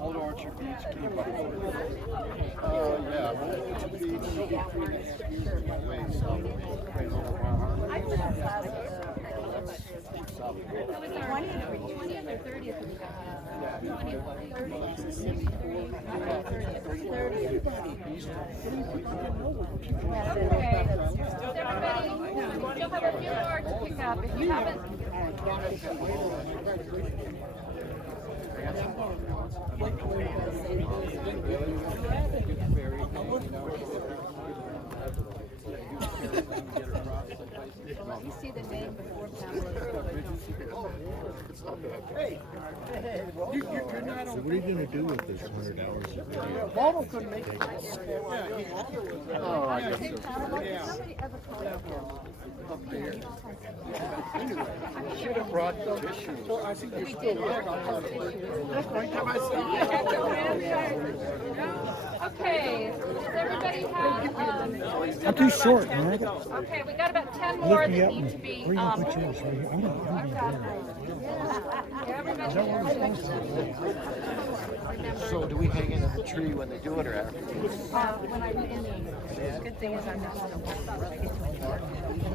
Old Orchard Beach, You'll have a few more to pick up if you haven't. You see the name before Hey, you're not So what are you going to do with this 100 hours of video? Waldo couldn't make it. Oh, I guess up there. Should have brought tissue. Well, I think you're still there. Every time I see you. Okay, does everybody have, I'm too short, man. okay, we got about 10 more that need to be, So do we hang it in the tree when they do it or after? when I'm in the good thing is I'm not going to work.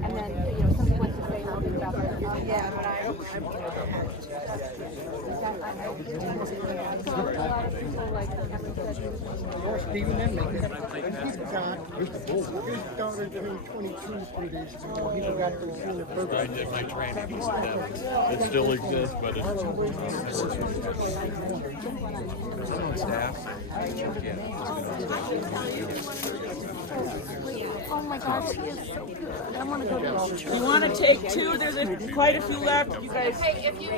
And then, you know, somebody wants to say something about it. Yeah, but I saw a lot of people like Stephen and me. He's his daughter turned 22 3 days ago. He forgot to see the program. I did my training. It still exists, but it's staff. oh my gosh, he is so good. I want to go to You want to take two? There's quite a few left. You guys. Hey, if you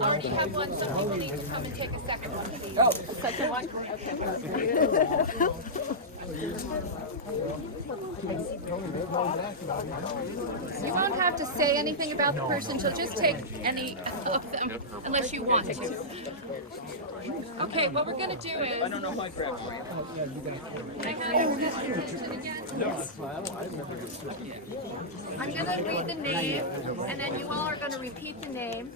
already have one, some people need to come and take a second one. Oh, a second one? You won't have to say anything about the person. She'll just take any of them, unless you want to. Okay, what we're going to do is... I don't know who I grabbed for you. Can I have your attention again? I'm going to read the name, and then you all are going to repeat the name.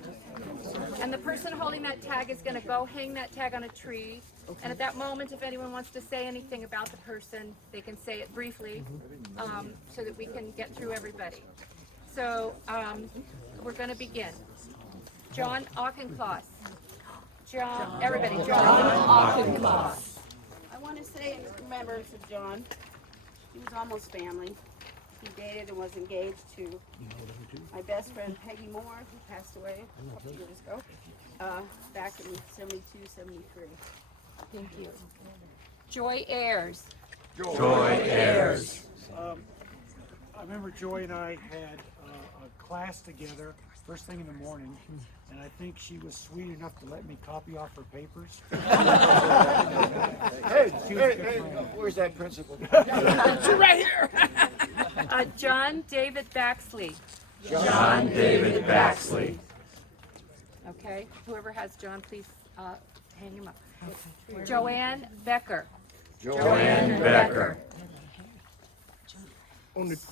And the person holding that tag is going to go hang that tag on a tree. And at that moment, if anyone wants to say anything about the person, they can say it briefly, so that we can get through everybody. So we're going to begin. John Auchincloss. John, everybody. John Auchincloss. I want to say in remembrance of John, he was almost family. He dated and was engaged to my best friend Peggy Moore, who passed away a couple years ago, back in 72, 73. Thank you. Joy Ayers. Joy Ayers. I remember Joy and I had a class together first thing in the morning, and I think she was sweet enough to let me copy off her papers. Hey, where's that principal? Right here. John David Baxley. John David Baxley. Okay, whoever has John, please hang him up. Joanne Becker. Joanne Becker.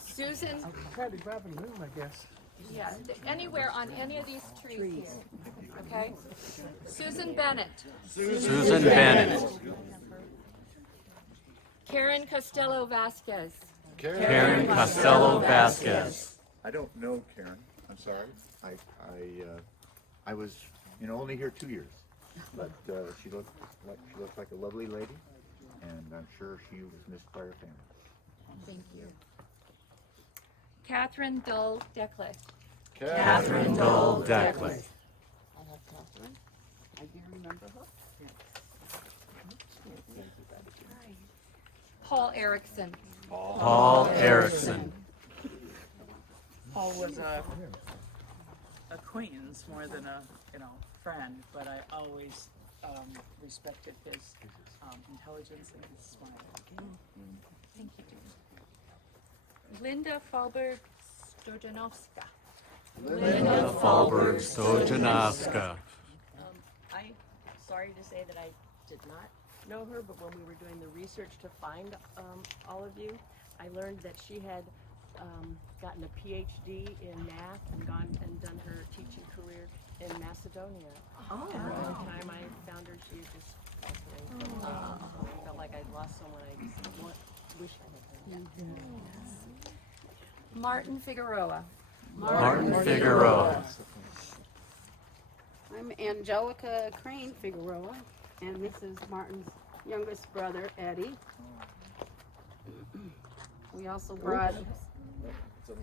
Susan, Had to grab a room, I guess. yeah, anywhere on any of these trees here. Okay? Susan Bennett. Susan Bennett. Karen Costello Vasquez. Karen Costello Vasquez. I don't know Karen. I'm sorry. I was, only here 2 years, but she looked like a lovely lady, and I'm sure she was missed by her family. Thank you. Catherine Dull Declet. Catherine Dull Deckley. I do remember her. Paul Erickson. Paul Erickson. Paul was a acquaintance more than a friend, but I always respected his intelligence and his smile. Thank you. Linda Falberg Stojanowska. Linda Fallberg Stojanowska. I'm sorry to say that I did not know her, but when we were doing the research to find all of you, I learned that she had gotten a PhD in math and gone and done her teaching career in Macedonia. Oh. And by the time I found her, she was just fascinating. I felt like I'd lost someone I just wish I had heard. Martin Figueroa. Martin Figueroa. I'm Angelica Crane Figueroa, and this is Martin's youngest brother, Eddie. We also brought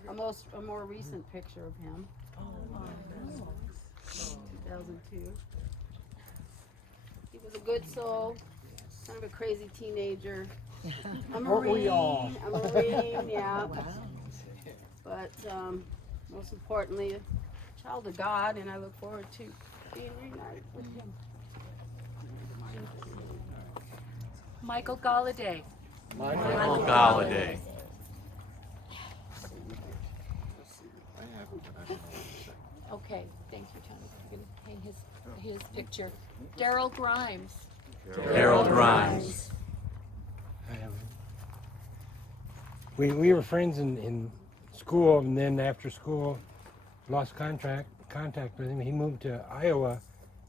a more recent picture of him. 2002. He was a good soul, kind of a crazy teenager. A Marine, yeah. But most importantly, a child of God, and I look forward to being reunited with him. Michael Galladay. Michael Galladay. Okay, thank you, Tony. I'm going to hang his picture. Daryl Grimes. Daryl Grimes. We were friends in school, and then after school, lost contact with him. He moved to Iowa,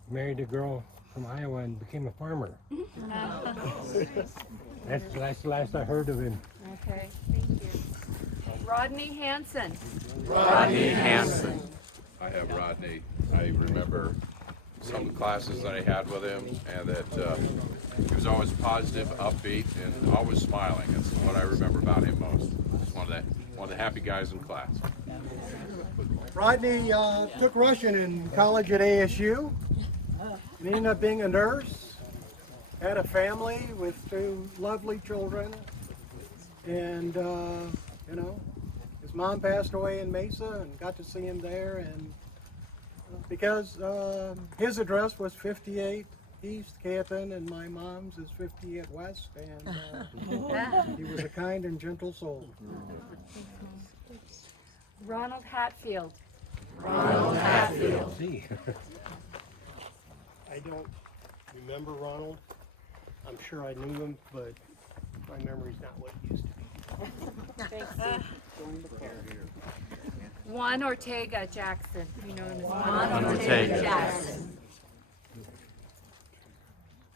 married a girl from Iowa, and became a farmer. That's the last I heard of him. Okay, thank you. Rodney Hanson. Rodney Hanson. I have Rodney. I remember some of the classes that I had with him, and that he was always positive, upbeat, and always smiling. That's what I remember about him most. He's one of the happy guys in class. Rodney took Russian in college at ASU. And ended up being a nurse. Had a family with 2 lovely children. And, you know, his mom passed away in Mesa and got to see him there. And because his address was 58 East Canton and my mom's is 58 West. And he was a kind and gentle soul. Ronald Hatfield. Ronald Hatfield. I don't remember Ronald. I'm sure I knew him, but my memory's not what it used to be. Thanks, Juan Ortega Jackson. You know him as Juan Ortega Jackson.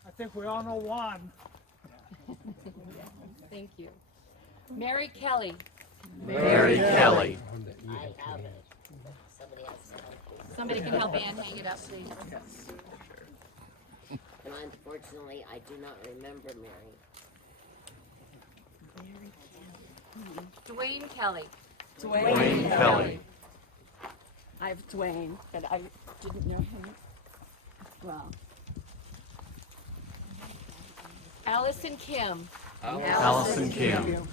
I think we all know Juan. Thank you. Mary Kelly. Mary Kelly. I have it. Somebody else. Somebody can help Ann hang it up, please. And unfortunately, I do not remember Mary. Dwayne Kelly. Dwayne Kelly. I have Dwayne, but I didn't know him well. Allison Kim. Allison Kim.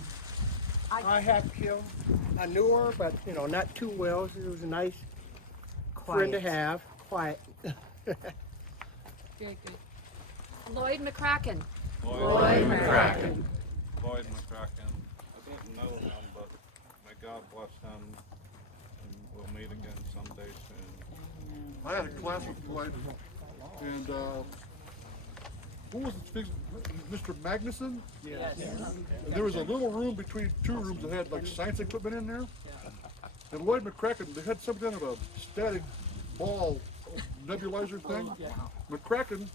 I have Kim. I knew her, but you know, not too well. She was a nice friend to have. Quiet. Very good. Lloyd McCracken. Lloyd McCracken. Lloyd McCracken. I don't know him, but may God bless him, and we'll meet again someday soon. I had a class with Lloyd, and who was it? Mr. Magnuson? Yes. And there was a little room between 2 rooms that had like science equipment in there. And Lloyd McCracken, they had some kind of a static ball nebulizer thing. McCracken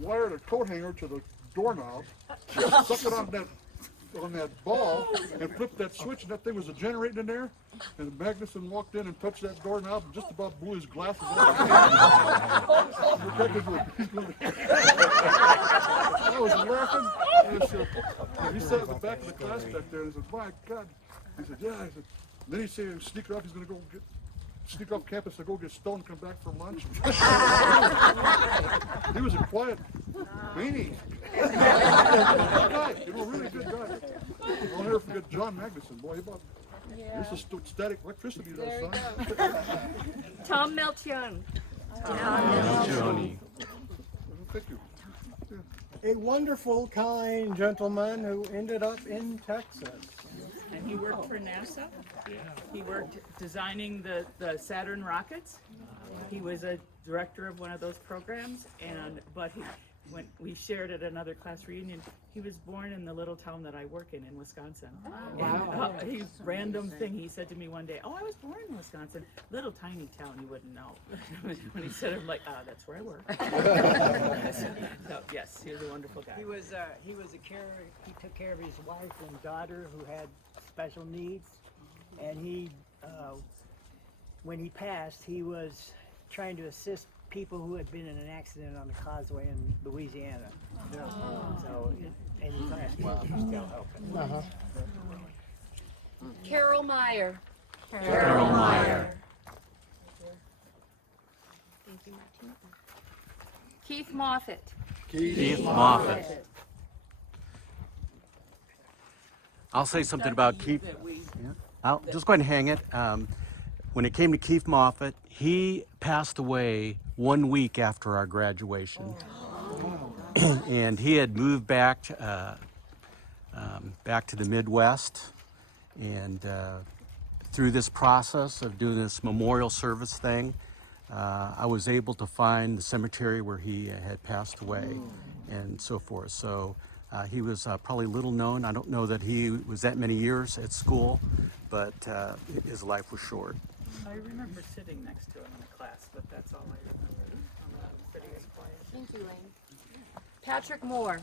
wired a coat hanger to the doorknob, stuck it on that ball, and flipped that switch, and that thing was generating in there. And Magnuson walked in and touched that doorknob and just about blew his glasses out. I was laughing. And he sat in the back of the class back there and he said, "My God." He said, "Yeah." He said, then he said, "Sneak off. He's going to go sneak off campus to go get stoned, come back for lunch." He was a quiet meanie. Good guy, you know, really good guy. I'll never forget John Magnuson. Boy, he bought this is static electricity there, son. Tom Melchion. Thank you. A wonderful, kind gentleman who ended up in Texas. and he worked for NASA. He worked designing the Saturn rockets. He was a director of one of those programs, but when we shared at another class reunion, he was born in the little town that I work in Wisconsin. Wow. And, random thing, he said to me one day, "Oh, I was born in Wisconsin, little tiny town, you wouldn't know." When he said it, I'm like, that's where I work. So, yes, he was a wonderful guy. He took care of his wife and daughter who had special needs, and when he passed, he was trying to assist people who had been in an accident on the causeway in Louisiana. So, and he's still helping. Carol Meyer. Carol Meyer. Keith Moffett. Keith Moffett. I'll say something about Keith. I'll just go ahead and hang it. When it came to Keith Moffett, he passed away 1 week after our graduation. And he had moved back to the Midwest. And through this process of doing this memorial service thing, I was able to find the cemetery where he had passed away and so forth. So he was probably little known. I don't know that he was that many years at school, but his life was short. I remember sitting next to him in a class, but that's all I remember. Sitting as quiet. Thank you, Lane. Patrick Moore.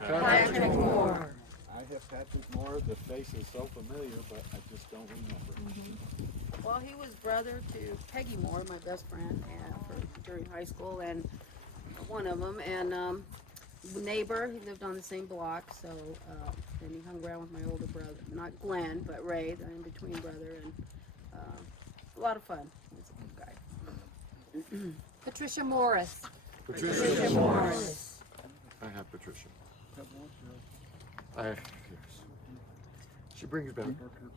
Patrick Moore. I have Patrick Moore. The face is so familiar, but I just don't remember. Well, he was brother to Peggy Moore, my best friend, during high school, and one of them, and neighbor. He lived on the same block, so and he hung around with my older brother, not Glenn, but Ray, the in-between brother, and a lot of fun. He was a good guy. Patricia Morris. Patricia Morris. I have Patricia. Yes. She brings back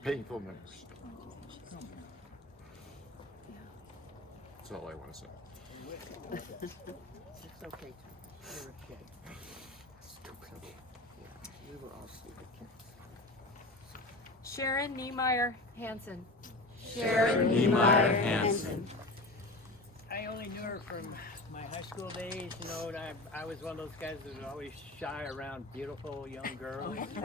painful memories. That's all I want to say. It's okay. You're a kid. We were all stupid kids. Sharon Niemeyer Hansen. Sharon Niemeyer Hansen. I only knew her from my high school days, you know, and I was one of those guys that was always shy around beautiful young girls. She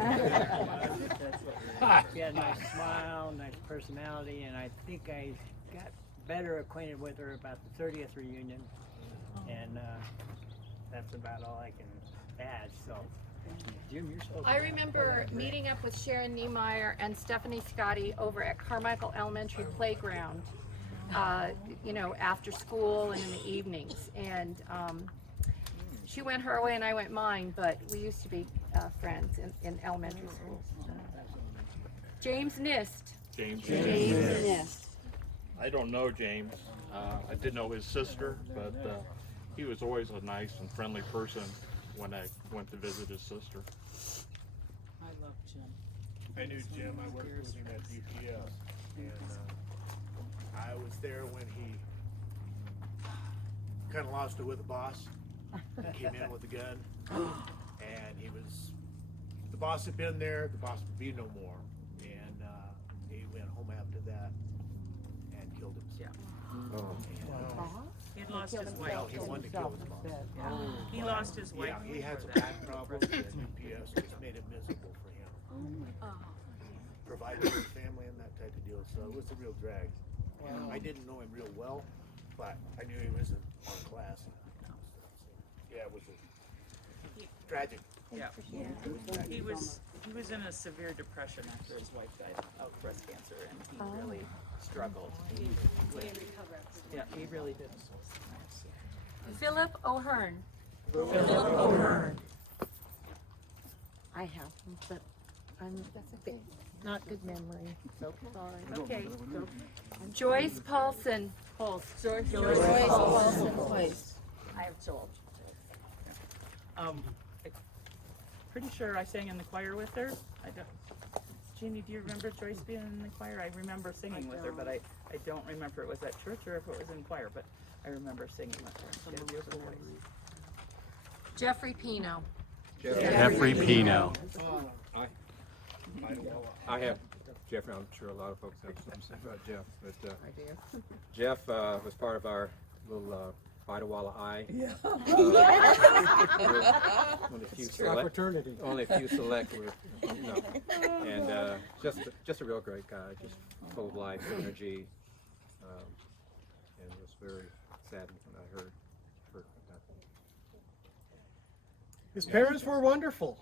had a nice smile, nice personality, and I think I got better acquainted with her about the 30th reunion, and that's about all I can add. So, Jim, you're so I remember meeting up with Sharon Niemeyer and Stephanie Scotty over at Carmichael Elementary Playground, you know, after school and in the evenings. And she went her way and I went mine, but we used to be friends in elementary school. James Nist. James Nist. I don't know James. I did know his sister, but he was always a nice and friendly person when I went to visit his sister. I love Jim. I knew Jim. I worked with him at UPS, and I was there when he kind of lost it with the boss. He came in with a gun, and the boss had been there. The boss would be no more, and he went home after that and killed himself. He had lost his wife. Well, he wanted to kill his boss. Yeah. He lost his wife. Yeah, he had some before back problems at UPS, which made it miserable for him. Providing for his family and that type of deal, so it was a real drag. I didn't know him real well, but I knew he was in our class. Yeah, it was tragic. Yeah. He was in a severe depression after his wife died of breast cancer, and he really struggled. Yeah, he really did. Philip O'Hearn. I have him, but that's okay. Not good memory. So sorry. Okay. Joyce Paulson. Joyce Paulson. I have Joel. Pretty sure I sang in the choir with her. Jeannie, do you remember Joyce being in the choir? I remember singing with her, but I don't remember if it was at church or if it was in choir, but I remember singing with her. She had a beautiful voice. Jeffrey Pino. Jeffrey Pino. I have Jeffrey, I'm sure a lot of folks have something to say about Jeff, but Jeff was part of our little Idawalla Eye. Yeah. Only a few It's our fraternity. Only a few select were, and just a real great guy, just full of life, energy, and it was very saddened when I heard about that. His parents were wonderful.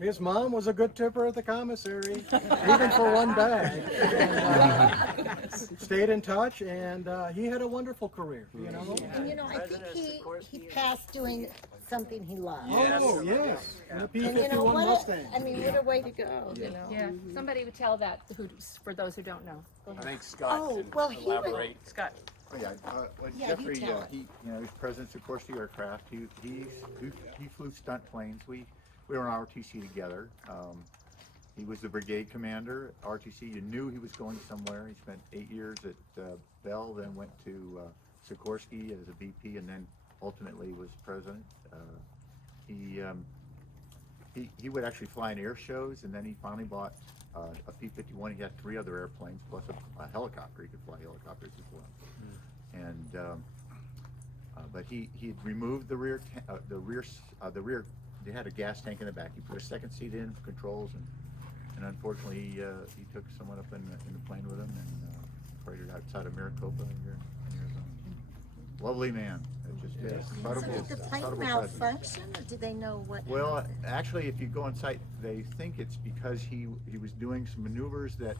His mom was a good tipper at the commissary, even for one bag. And, stayed in touch, and he had a wonderful career, you know. And you know, I think he passed doing something he loved. Oh, yes. And a And you know, P-51 what Mustang. a way to go, you know. Yeah, somebody would tell that for those who don't know. Go I ahead. think Scott Oh, can well, he would- elaborate. Scott. Oh, yeah, Yeah, you Jeffrey, tell it. he was president of Sikorsky Aircraft. He flew stunt planes. We were on ROTC together. He was the brigade commander at ROTC. You knew he was going somewhere. He spent 8 years at Bell, then went to Sikorsky as a VP, and then ultimately was president. He would actually fly in air shows, and then he finally bought a P-51. He had 3 other airplanes plus a helicopter. He could fly helicopters as well. And but he had removed the rear. They had a gas tank in the back. He put a second seat in for controls, and unfortunately he took someone up in the plane with him and cratered outside of Maricopa here in Arizona. Lovely man. Just incredible. So did the plane incredible malfunction, or did they know what Well, happened? actually, if you go on site, they think it's because he was doing some maneuvers that,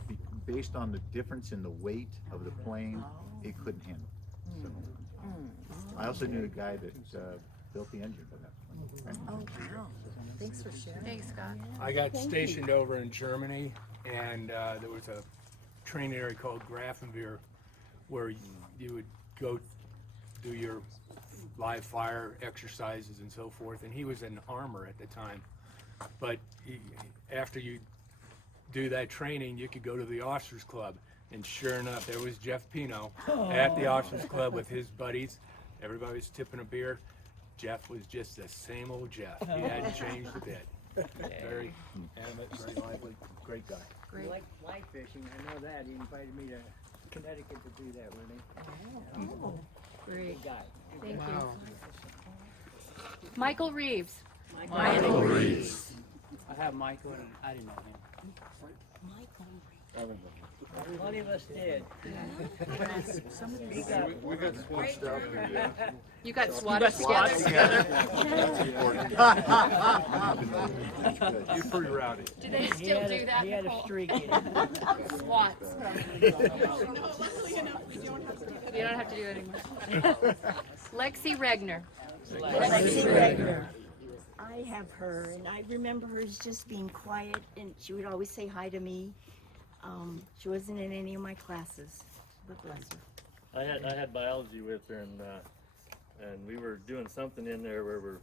based on the difference in the weight of the plane, it couldn't handle. So, I also knew the guy that built the engine for that plane. Oh, wow. Thanks for sharing. Thanks, Scott. I got stationed over in Germany, and there was a training area called Grafenwehr where you would go do your live fire exercises and so forth, and he was in armor at the time. But after you do that training, you could go to the officers club, and sure enough, there was Jeff Pino at the officers club with his buddies. Everybody was tipping a beer. Jeff was just the same old Jeff. He hadn't changed a bit. Very animate, very lively, great guy. He liked fly fishing, I know that. He invited me to Connecticut to do that with him. Oh, great. Good guy. Thank you. Michael Reeves. Michael Reeves. I have Michael, and I didn't know him. Plenty of us did. We got switched up. You got swatted together? You're pretty rowdy. Do they still do that? He had a Nicole? streak in him. Swats. You don't have to do it anymore. Lexi Regner. Lexi Regner. I have her, and I remember her as just being quiet, and she would always say hi to me. She wasn't in any of my classes, but bless her. I had biology with her, and we were doing something in there where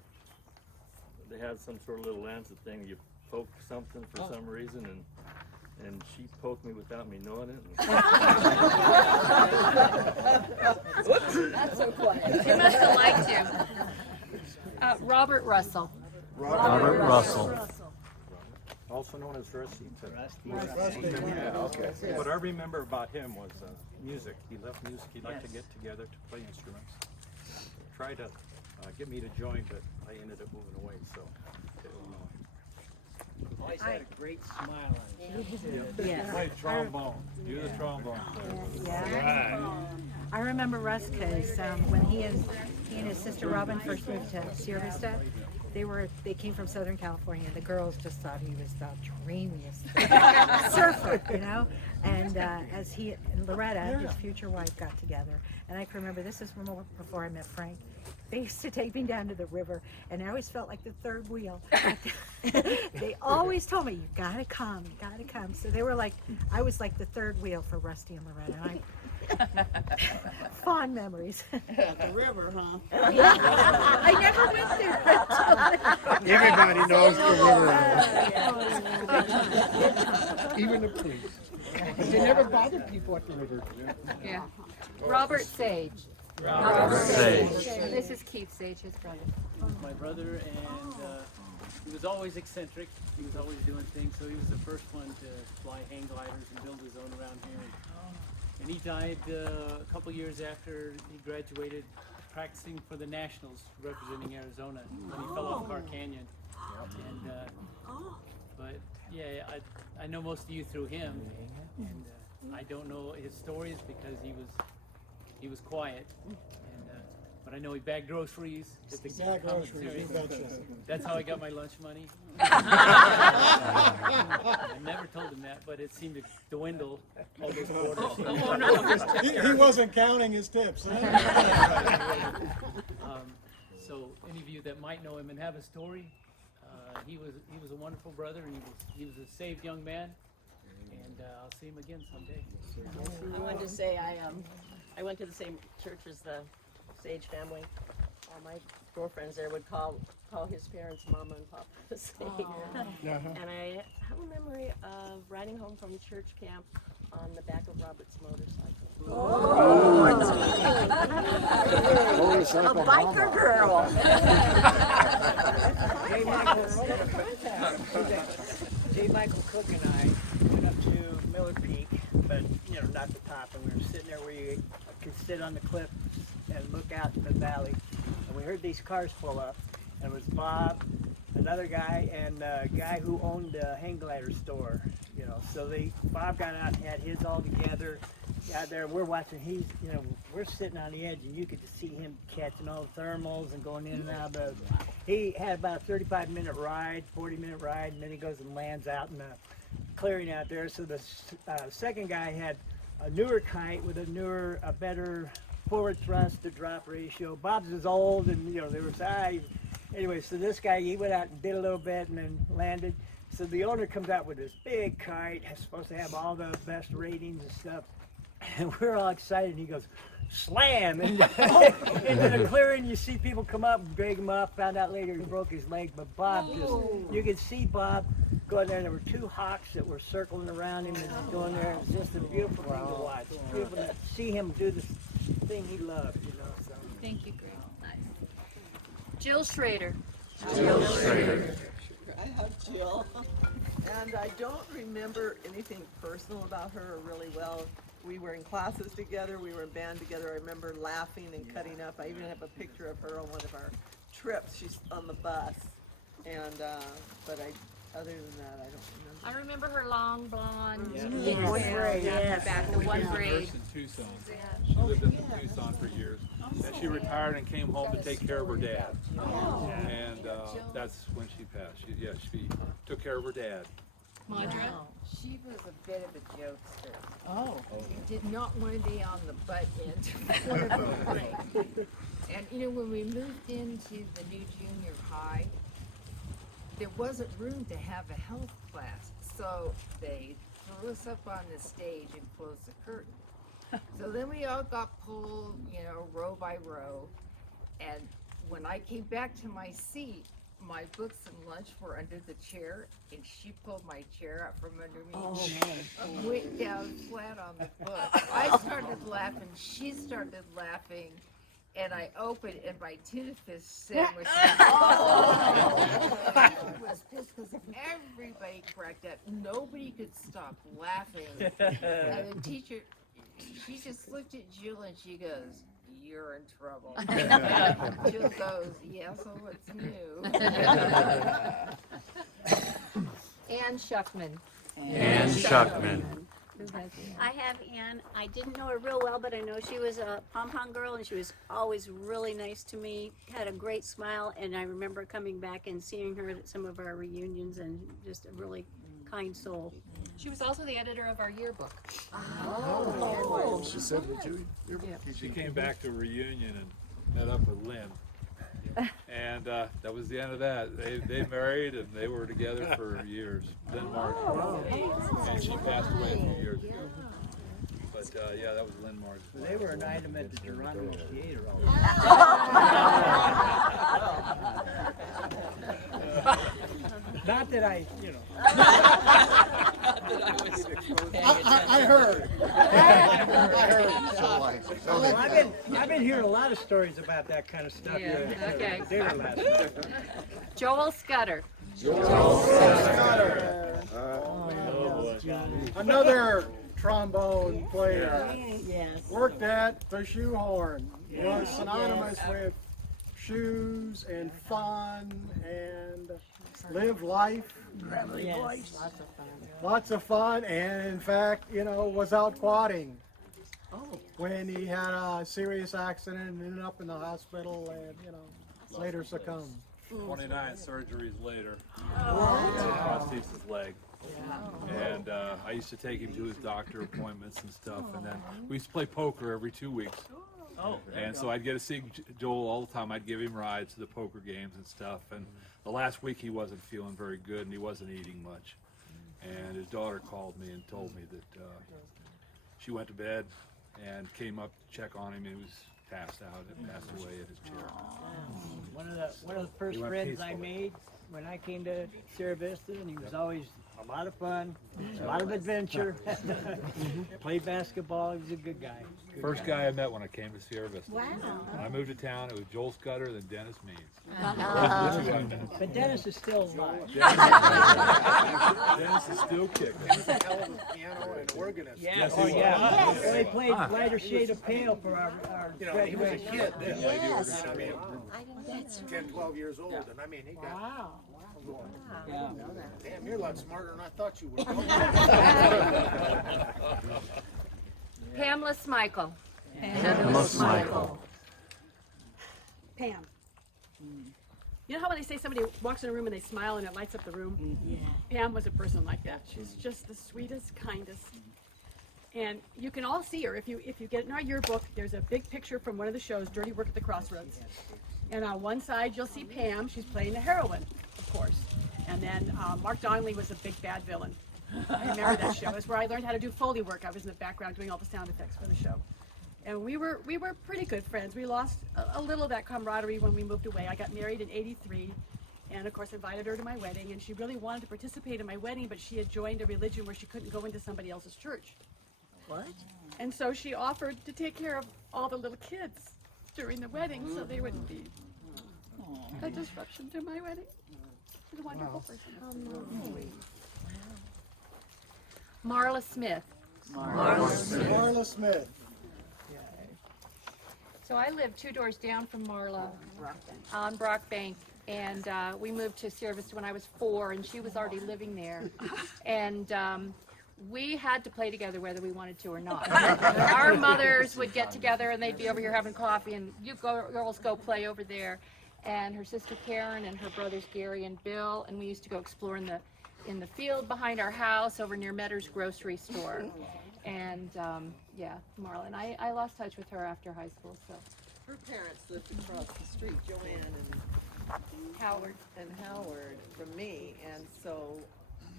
they had some sort of little lancet thing. You poke something for some reason, and she poked me without me knowing it. That's so quiet. She must have liked you. Robert Russell. Robert Russell. Also known as Rusty. Rusty, Yeah, okay. What I remember about him was music. He loved music. He liked to get together to play instruments. Tried to get me to join, but I ended up moving away. So. Always had a great smile on him. Yeah. Played trombone. You're the trombone player. I remember Russ because when he and his sister Robin first moved to Sierra Vista, they came from Southern California. The girls just thought he was the dreamiest surfer, you know. And as he and Loretta, his future wife, got together, and I can remember this is from before I met Frank. They used to take me down to the river, and I always felt like the third wheel. They always told me, "You gotta come, you gotta come." So they were like, I was like the third wheel for Rusty and Loretta. And fond memories. At the river, huh? I never went there. Everybody knows the river. Even the police. They never bother people at the river. Yeah. Robert Sage. Robert Sage. This is Keith Sage, his brother. My brother, and he was always eccentric. He was always doing things. So he was the first one to fly hang gliders and build his own around here. And he died a couple years after he graduated, practicing for the Nationals, representing Arizona, when he fell off Car Canyon. And but yeah, I know most of you through him, and I don't know his stories because he was quiet. And but I know he bagged groceries. At the Bagged groceries, you betcha. That's how I got my lunch money. I never told him that, but it seemed to dwindle all those quarters. He wasn't counting his tips. Huh? So any of you that might know him and have a story, he was a wonderful brother, and he was a saved young man, and I'll see him again someday. I wanted to say I went to the same church as the Sage family. All my girlfriends there would call his parents Mama and Papa Sage. And I have a memory of riding home from church camp on the back of Robert's motorcycle. A biker girl. J. Michael Cook and I went up to Miller Peak, but not the top, and we were sitting there where you could sit on the cliff and look out in the valley, and we heard these cars pull up, and it was Bob, another guy, and a guy who owned a hang glider store, so Bob got out and had his all together, out there, we're watching, we're sitting on the edge, and you could just see him catching all the thermals and going in and out of he had about a 35-minute ride, 40-minute ride, and then he goes and lands out in the clearing out there. So the second guy had a newer kite with a better forward thrust to drop ratio. Bob's is old, and they were anyway. So this guy, he went out and did a little bit and then landed. So the owner comes out with this big kite, supposed to have all the best ratings and stuff, and we're all excited. And he goes, slam! And into the clearing, you see people come up and drag him up. Found out later he broke his leg, but Bob you could see Bob going there. There were two hawks that were circling around him and going there. It was just a beautiful thing to watch. Beautiful to see him do the thing he loved, So. Thank you, Greg. Nice. Jill Schrader. Jill Schrader. I have Jill, and I don't remember anything personal about her really well. We were in classes together, we were in band together. I remember laughing and cutting up. I even have a picture of her on one of our trips. She's on the bus, and but other than that, I don't remember. I remember her long blonde One braid, yes. Back, the one braid. In Tucson. She lived in Tucson for years, and she retired and came home to take care of her dad. And that's when she passed. She took care of her dad. Madra? She was a bit of a jokester. Oh. Did not want to be on the butt end of the play. And when we moved into the new junior high, there wasn't room to have a health class. So they threw us up on the stage and closed the curtain. So then we all got pulled, row by row. And when I came back to my seat, my books and lunch were under the chair, and she pulled my chair out from under me and went down flat on the book. I started laughing, she started laughing, and I opened, and my tuna fish sandwich I was pissed because everybody cracked up. Nobody could stop laughing. And the teacher, she just looked at Jill and she goes, "You're in trouble." Jill goes, "Yeah, so what's new?" Ann Shuckman. Ann Shuckman. I have Ann. I didn't know her real well, but I know she was a pom-pom girl, and she was always really nice to me, had a great smile, and I remember coming back and seeing her at some of our reunions, and just a really kind soul. She was also the editor of our yearbook. Oh. She said that too. She came back to a reunion and met up with Lynn. And that was the end of that. They married and they were together for years. Lynn Martin. And she passed away a few years ago. But yeah, that was Lynn Martin. They were an item at the Geronimo Theater all Not that I, I heard. I've been hearing a lot of stories about that kind of stuff. Yeah, okay. Dinner last night. Joel Scudder. Joel Scudder. Another trombone player. Yes. Worked at the shoehorn. Was synonymous with shoes and fun and live life. Yes. Lots of fun, and in fact, was out quadding Oh. when he had a serious accident and ended up in the hospital and, later succumbed. 29 surgeries later, prosthesis leg. And I used to take him to his doctor appointments and stuff, and then we used to play poker every 2 weeks. And so I'd get to see Joel all the time. I'd give him rides to the poker games and stuff. And the last week he wasn't feeling very good and he wasn't eating much. And his daughter called me and told me that she went to bed and came up to check on him and he was passed out and passed away at his chair. One of the first friends I made when I came to Sierra Vista, and he was always a lot of fun, a lot of adventure. Played basketball. He was a good guy. First guy I met when I came to Sierra Vista. Wow. When I moved to town, it was Joel Scudder, then Dennis Means. But Dennis is still alive. Dennis is still kicking. Piano and organist. Yeah, oh yeah. Well, he played Lighter Shade of Pale for our He was a kid then. Yes. 10, 12 years old, and I mean, he got. Wow. Yeah. Damn, you're a lot smarter than I thought you were. Pamela Smichael. Hello, Michael. Pam. You know how when they say somebody walks in a room and they smile and it lights up the room? Yeah. Pam was a person like that. She's just the sweetest, kindest. And you can all see her. If you get in our yearbook, there's a big picture from one of the shows, Dirty Work at the Crossroads. And on one side, you'll see Pam. She's playing the heroine, of course. And then Mark Donnelly was a big bad villain. I remember that show. It's where I learned how to do Foley work. I was in the background doing all the sound effects for the show. And we were pretty good friends. We lost a little of that camaraderie when we moved away. I got married in '83, and of course invited her to my wedding. And she really wanted to participate in my wedding, but she had joined a religion where she couldn't go into somebody else's church. What? And so she offered to take care of all the little kids during the wedding, so they wouldn't be a disruption to my wedding. She's a wonderful person. Marla Smith. Marla Smith. So I lived 2 doors down from Marla on Brock Bank, and we moved to Sierra Vista when I was 4, and she was already living there. And we had to play together whether we wanted to or not. Our mothers would get together and they'd be over here having coffee, and you girls go play over there. And her sister Karen and her brothers Gary and Bill, and we used to go explore in the field behind our house over near Metter's grocery store. And yeah, Marla. And I lost touch with her after high school. So Her parents lived across the street, Joanne and Howard from me, and so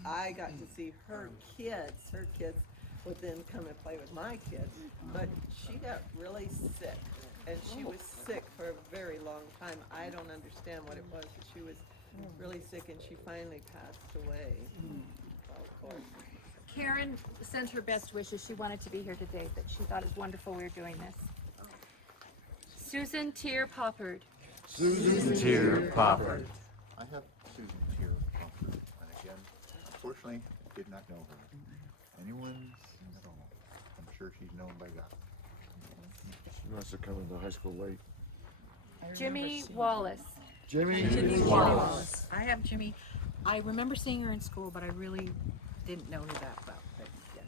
I got to see her kids. Her kids would then come and play with my kids, but she got really sick, and she was sick for a very long time. I don't understand what it was, but she was really sick, and she finally passed away. Of course. Karen sent her best wishes. She wanted to be here today, but she thought it was wonderful we were doing this. Susan Tier Poppard. Susan Tier Poppard. I have Susan Tier Poppard, and again, unfortunately, did not know her. Anyone seen at all? I'm sure she's known by God. She must have come into high school late. Jimmy Wallace. Jimmy Wallace. I have Jimmy. I remember seeing her in school, but I really didn't know her that well. But yes.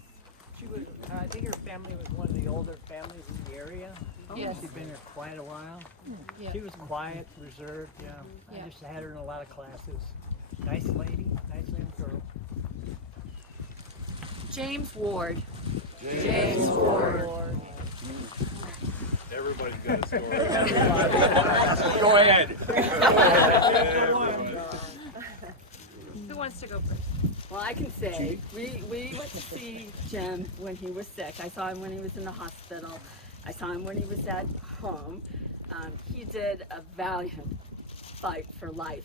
She was, I think her family was one of the older families in the area. Yes. She'd been here quite a while. Yeah. She was quiet, reserved, yeah. Yeah. I just had her in a lot of classes. Nice lady, nice little girl. James Ward. James Ward. Everybody's got a story. Go ahead. Who wants to go first? Well, I can say, we went to see Jim when he was sick. I saw him when he was in the hospital. I saw him when he was at home. He did a valiant fight for life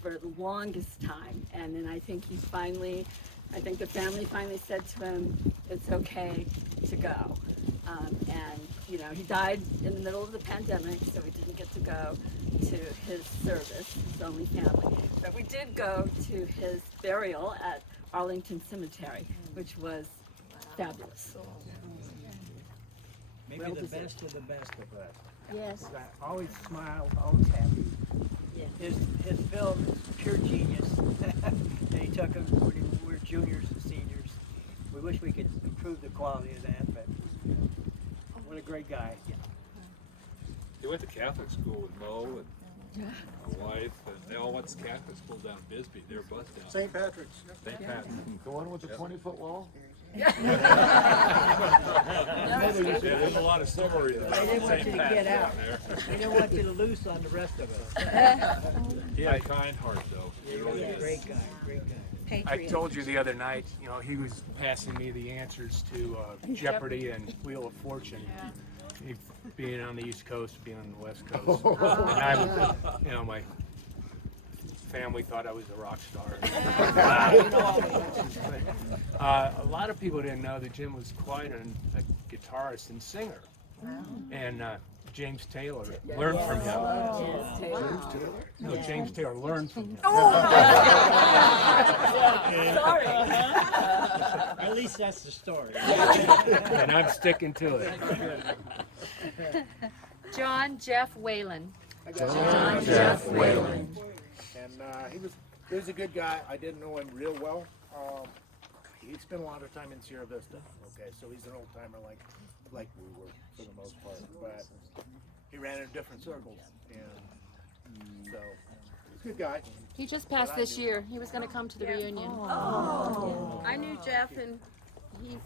for the longest time. And then I think I think the family finally said to him, it's okay to go. And, you know, he died in the middle of the pandemic, so he didn't get to go. to his service, his only family, but we did go to his burial at Arlington Cemetery, which was fabulous. Maybe Well the deserved. best of the best of us. Yes. Always smiled, always happy. His film is pure genius. And he took them when we were juniors and seniors. We wish we could improve the quality of that, but what a great guy. He went to Catholic school with Mo and my wife, and they all went to Catholic school down in Bisbee. They were bused down. St. Patrick's. St. Patrick's. The one with the 20-foot wall? Yeah, there's a lot of stories about They didn't want St. you to Pat's get out. down there. They didn't want you to loose on the rest of us. He had a kind heart, though. He really did. Great guy, great guy. I told you the other night, you know, he was passing me the answers to Jeopardy and Wheel of Fortune. He, being on the East Coast, being on the West Coast. And I was, you know, my family thought I was a rock star. A lot of people didn't know that Jim was quite a guitarist and singer. And James Taylor learned from him. James Taylor. No, James Taylor learned from him. Sorry. At least that's the story. And I'm sticking to it. John Jeff Whalen. John Jeff Whalen. And he was a good guy. I didn't know him real well. He spent a lot of time in Sierra Vista. Okay, so he's an old timer like we were for the most part. But he ran in different circles, and so he's a good guy. He just passed this year. He was going to come to the reunion. Oh. I knew Jeff, and he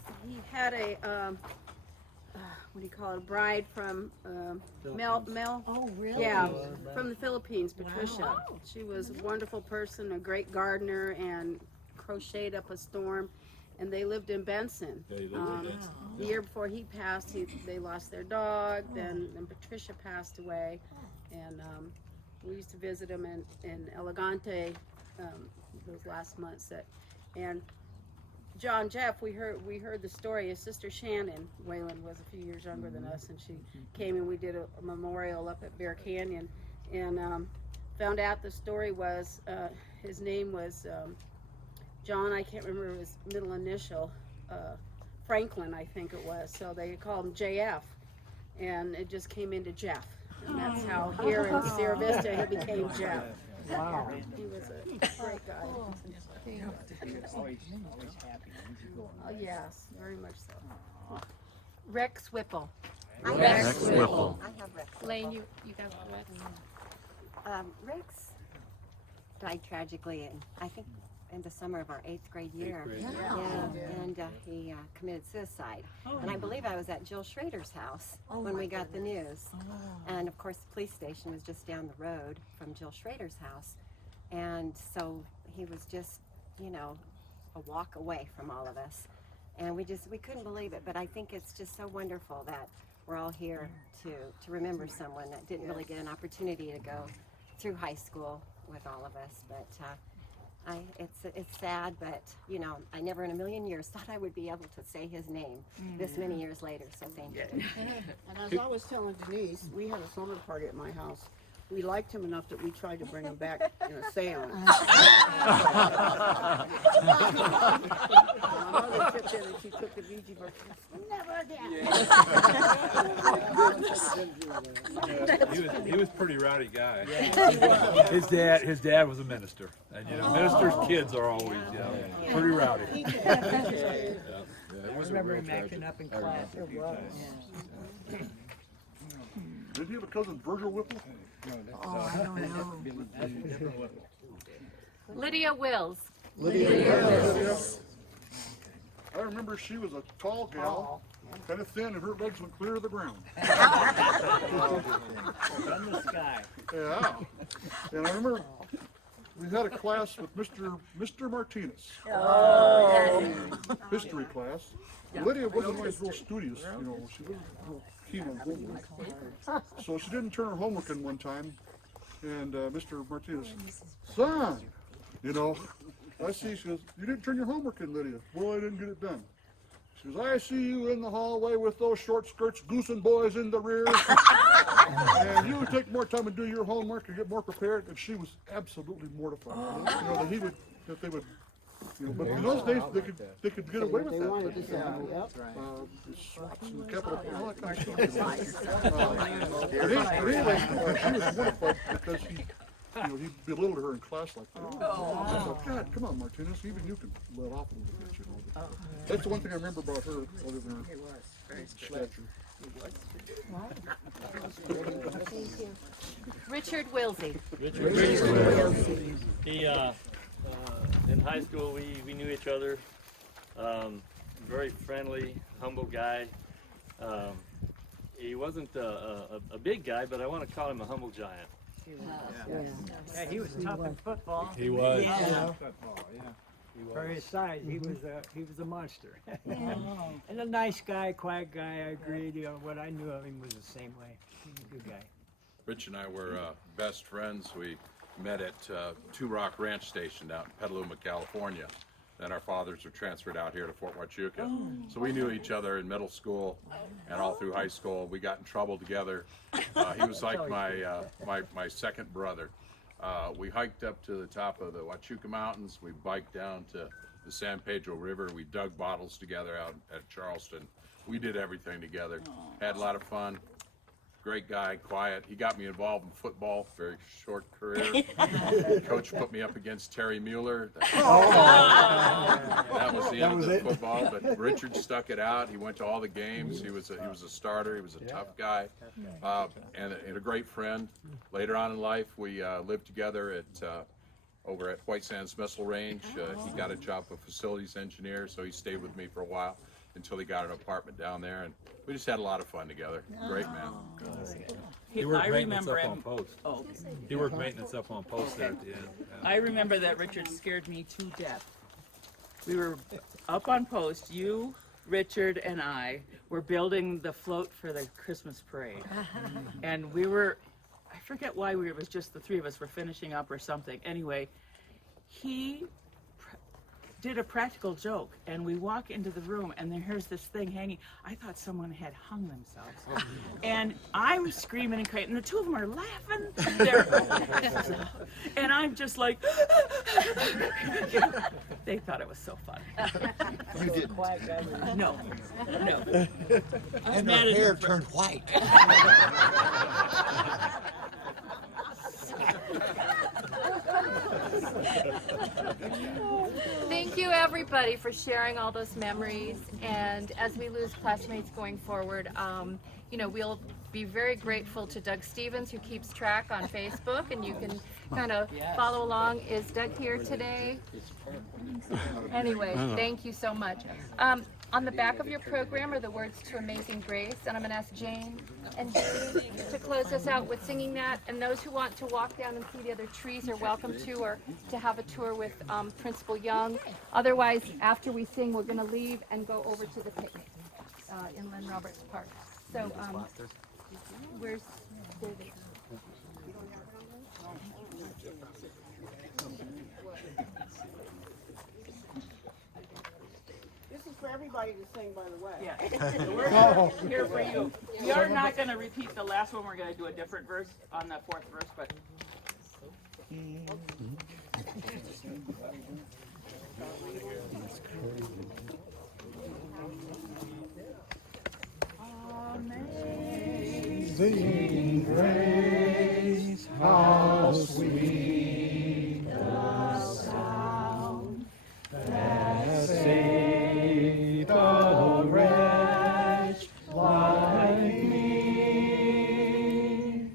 had a what do you call it? A bride from Mel. Oh, really? Yeah, from the Philippines, Patricia. She was a wonderful person, a great gardener, and crocheted up a storm. And they lived in Benson. Yeah, he lived in Benson. The year before he passed, they lost their dog. Then Patricia passed away, and we used to visit him in Elegante those last months. And John Jeff, we heard the story. His sister Shannon Whalen was a few years younger than us, and she came and we did a memorial up at Bear Canyon, and found out the story was his name was John. I can't remember his middle initial. Franklin, I think it was. So they called him JF, and it just came into Jeff, and that's how here in Sierra Vista he became Jeff. Wow. He was a great guy. Always happy. Oh, yes, very much so. Rex Whipple. Rex Whipple. I have Rex. Lane, you got Rex? Rex died tragically I think in the summer of our 8th grade year. And he committed suicide. And I believe I was at Jill Schrader's house when we got the news. And of course the police station was just down the road from Jill Schrader's house. And so he was just, you know, a walk away from all of us. And we couldn't believe it, but I think it's just so wonderful that we're all here to remember someone that didn't really get an opportunity to go through high school with all of us. But it's sad, but you know, I never in a million years thought I would be able to say his name this many years later, so thank you. And as I was telling Denise, we had a slumber party at my house. We liked him enough that we tried to bring him back in a seance. My mother chipped in and she took the Ouija board. Never again. He was a pretty rowdy guy. His dad was a minister, and you know, ministers' kids are always pretty rowdy. I remember him acting up in class a few times. Did he have a cousin, Virgil Whipple? I don't know. Lydia Wills. I remember she was a tall gal, kind of thin, and her legs went clear to the ground. From the sky. Yeah. And I remember we had a class with Mr. Martinez. History class. Lydia wasn't always real studious, you know, she wasn't real keen on homework. So she didn't turn her homework in one time, and Mr. Martinez, son, you know, I see, she goes, you didn't turn your homework in, Lydia. Well, I didn't get it done. She goes, I see you in the hallway with those short skirts goosing boys in the rear. And you would take more time and do your homework and get more prepared, and she was absolutely mortified. You know, that they would, you know, but in those days they could get away with that. Swaps and capital, all that kind of stuff. But anyway, she was mortified because he belittled her in class like that. Oh. God, come on, Martinez, even you can let off a little bit, you know. That's the one thing I remember about her, other than her stature. Richard Wilsey. He, in high school, we knew each other. Very friendly, humble guy. He wasn't a big guy, but I want to call him a humble giant. Yeah, he was tough in football. He was. Yeah. Football, yeah. For his size, he was a monster. And a nice guy, quiet guy. I agreed. You know, what I knew of him was the same way. He was a good guy. Rich and I were best friends. We met at Two Rock Ranch Station out in Petaluma, California. Then our fathers were transferred out here to Fort Huachuca. So we knew each other in middle school and all through high school. We got in trouble together. He was like my second brother. We hiked up to the top of the Huachuca Mountains. We biked down to the San Pedro River. We dug bottles together out at Charleston. We did everything together. Had a lot of fun. Great guy, quiet. He got me involved in football, very short career. Coach put me up against Terry Mueller. That was the end of the football, but Richard stuck it out. He went to all the games. He was a starter. He was a tough guy, and a great friend. Later on in life, we lived together at over at White Sands Missile Range. He got a job as a facilities engineer, so he stayed with me for a while until he got an apartment down there, and we just had a lot of fun together. Great man. He worked maintenance up on post. Oh. He worked maintenance up on post there at the end. Yeah. I remember that Richard scared me to death. We were up on post, you, Richard, and I were building the float for the Christmas parade. And we were, I forget why it was just the three of us were finishing up or something. Anyway, he did a practical joke, and we walk into the room, and here's this thing hanging. I thought someone had hung themselves. And I'm screaming and crying, and the two of them are laughing. And I'm just like, they thought it was so fun. You didn't. No. And her hair turned white. Thank you, everybody, for sharing all those memories. And as we lose classmates going forward, you know, we'll be very grateful to Doug Stevens, who keeps track on Facebook, and you can kind of follow along. Is Doug here today? Anyway, thank you so much. On the back of your program are the words to Amazing Grace, and I'm going to ask Jane and Judy to close us out with singing that. And those who want to walk down and see the other trees are welcome to, or to have a tour with Principal Young. Otherwise, after we sing, we're going to leave and go over to the picnic in Lynn Roberts Park. So, where's David? For everybody to sing, by the way. Yeah. We're here for you. We are not going to repeat the last one. We're going to do a different verse on the fourth verse, but. Amazing grace, how sweet the sound that saved a wretch like me.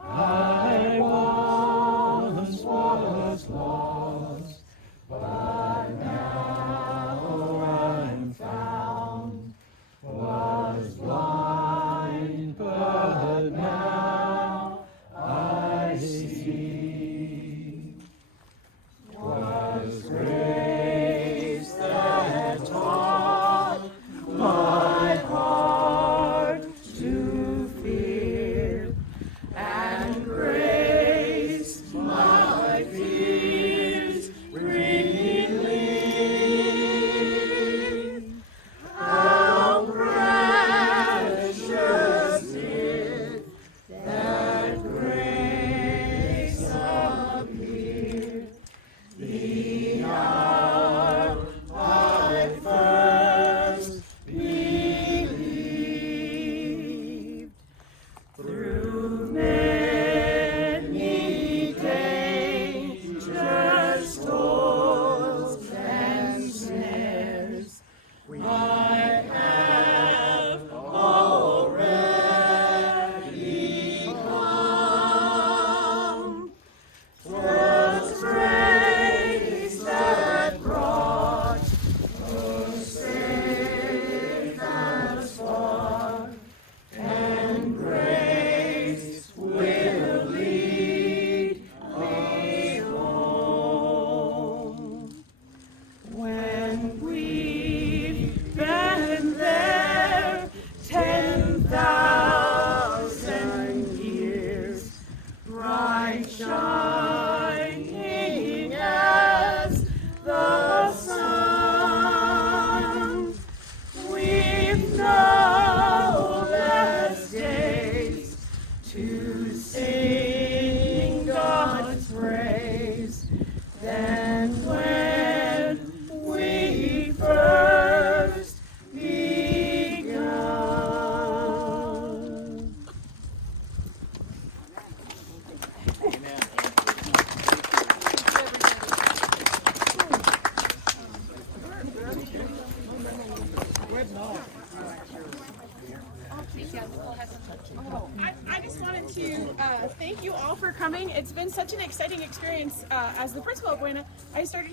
I once was lost, but now I'm found. Was blind, but now I see. 'Twas grace that taught my heart to Yeah, Nicole has some. Oh, I just wanted to thank you all for coming. It's been such an exciting experience. As the principal of Buena, I started